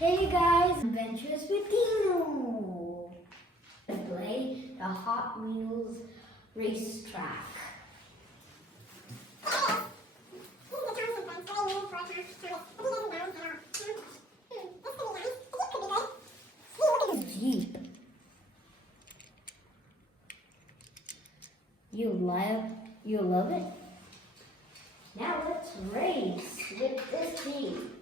Hey guys, Adventures with Dino. I play the Hot Wheels racetrack. Jeep. You love it? Now let's race with this Jeep.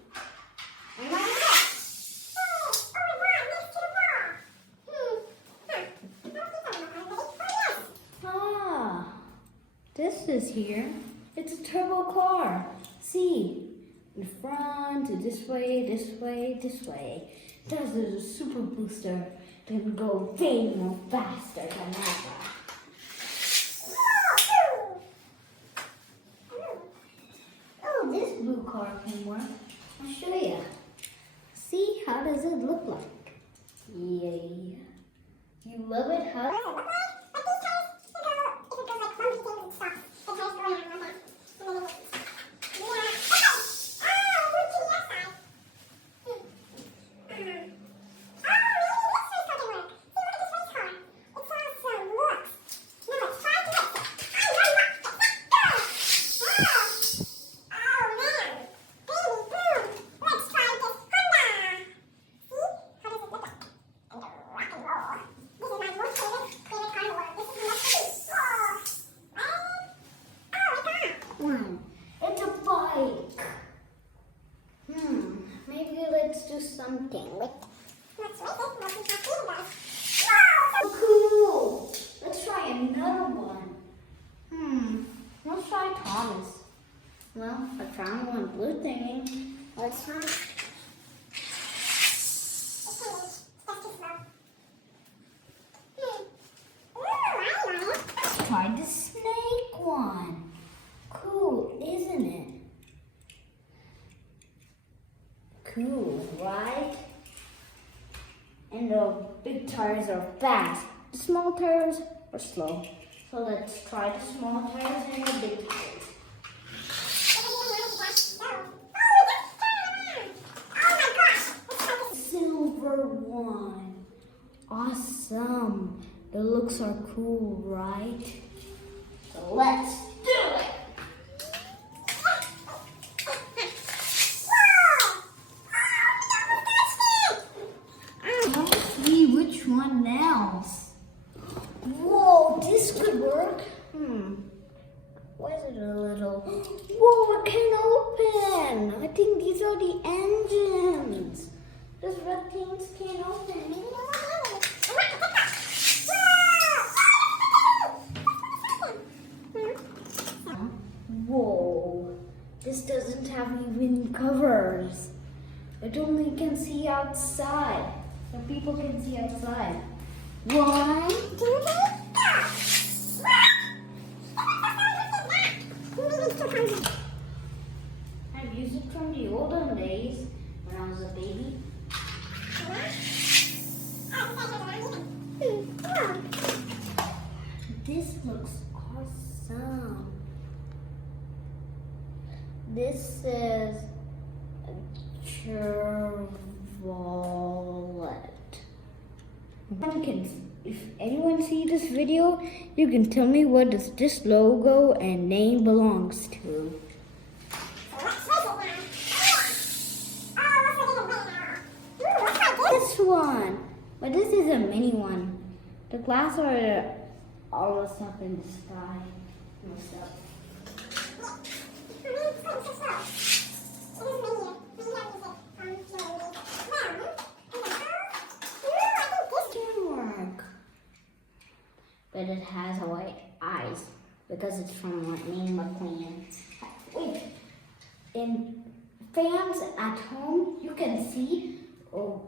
This is here. It's a turbo car. See, in front, this way, this way, this way. This is a super booster that can go way more faster than ever. Oh, this blue car can work. I'll show you. See, how does it look like? Yay. You love it, huh? It's a bike. Maybe let's do something. Cool. Let's try another one. Let's try Thomas. Well, I found one blue thingy. Let's try. Let's try the snake one. Cool, isn't it? Cool, right? And the big tires are fast. The small tires are slow. So let's try the small tires and the big tires. Silver one. Awesome. The looks are cool, right? So let's do it. Which one else? Whoa, this could work. Why is it a little? Whoa, it can open. I think these are the engines. Those red things can't open. Whoa, this doesn't have even covers. It only can see outside. So people can see outside. 1, 2, 3. I've used it from the olden days when I was a baby. This looks awesome. This is a Chevrolet. If anyone see this video, you can tell me what does this logo and name belongs to. This one, but this is a mini one. The glass are almost up in the sky. But it has white eyes because it's from Lightning McQueen. Wait, in fans at home, you can see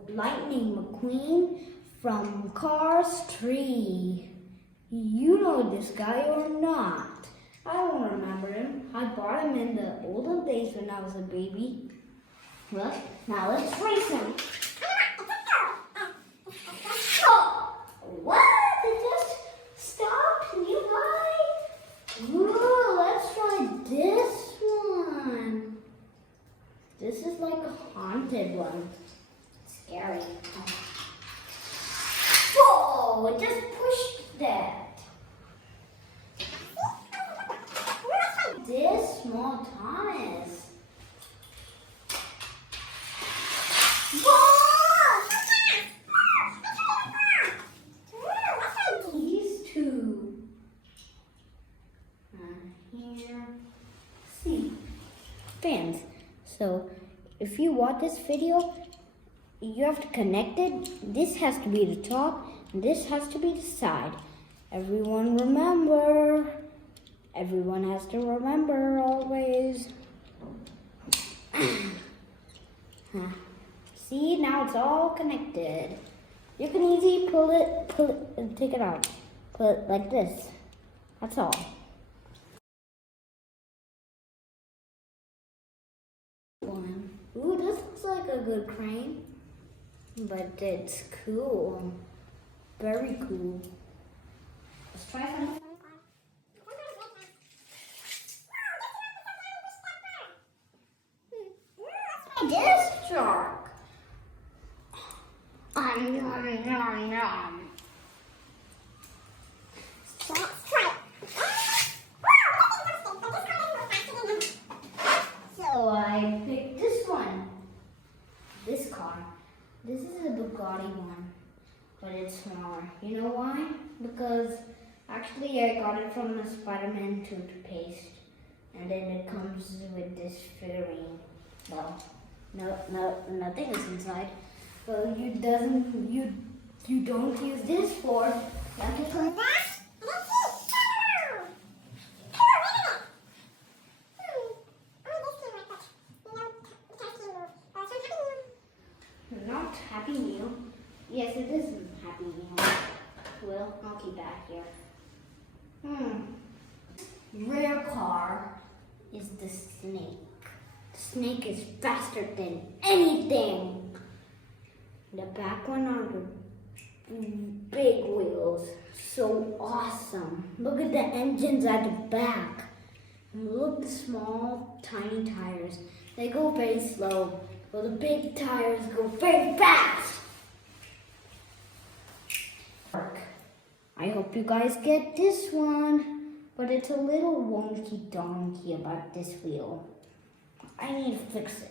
Lightning McQueen from Cars 3. You know this guy or not? I don't remember him. I bought him in the olden days when I was a baby. Well, now let's race him. Oh, what? It just stopped nearby. Ooh, let's try this one. This is like a haunted one. watch this video, you have to connect it. This has to be the top, and this has to be the side. Everyone remember. Everyone has to remember always. See, now it's all connected. You can easily pull it, and take it out. Put it like this. That's all. Ooh, this looks like a good crane. But it's cool. Very cool. Let's try something. This shark. Nom, nom, nom. So I picked this one. This car. This is a Bugatti one, but it's smaller. You know why? Because actually I got it from the Spider-Man toothpaste, and then it comes with this figurine. Well, nothing is inside. Well, you don't use this for. You have to Not Happy Meal. Yes, it is Happy Meal. Well, I'll keep that here. Rare car is the snake. The snake is faster than anything. The back one are the big wheels. So awesome. Look at the engines at the back. And look at the small, tiny tires. They go very slow. Well, the big tires go very fast. I hope you guys get this one, but it's a little wonky donkey about this wheel. I need to fix it.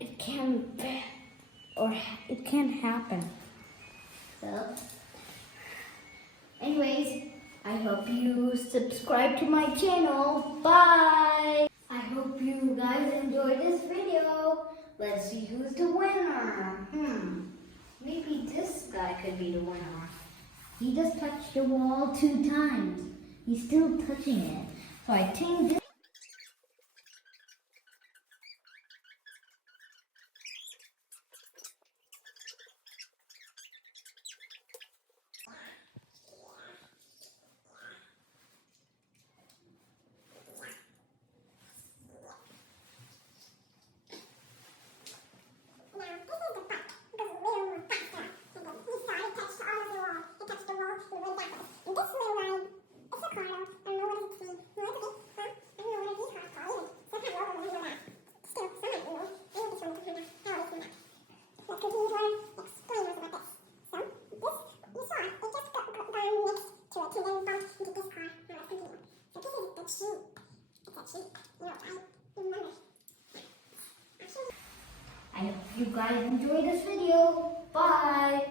It can't happen. So, anyways, I hope you subscribe to my channel. Bye. I hope you guys enjoyed this video. Let's see who's the winner. Maybe this guy could be the winner. He just touched the wall 2 times. He's still touching it. So I think this I hope you guys enjoyed this video.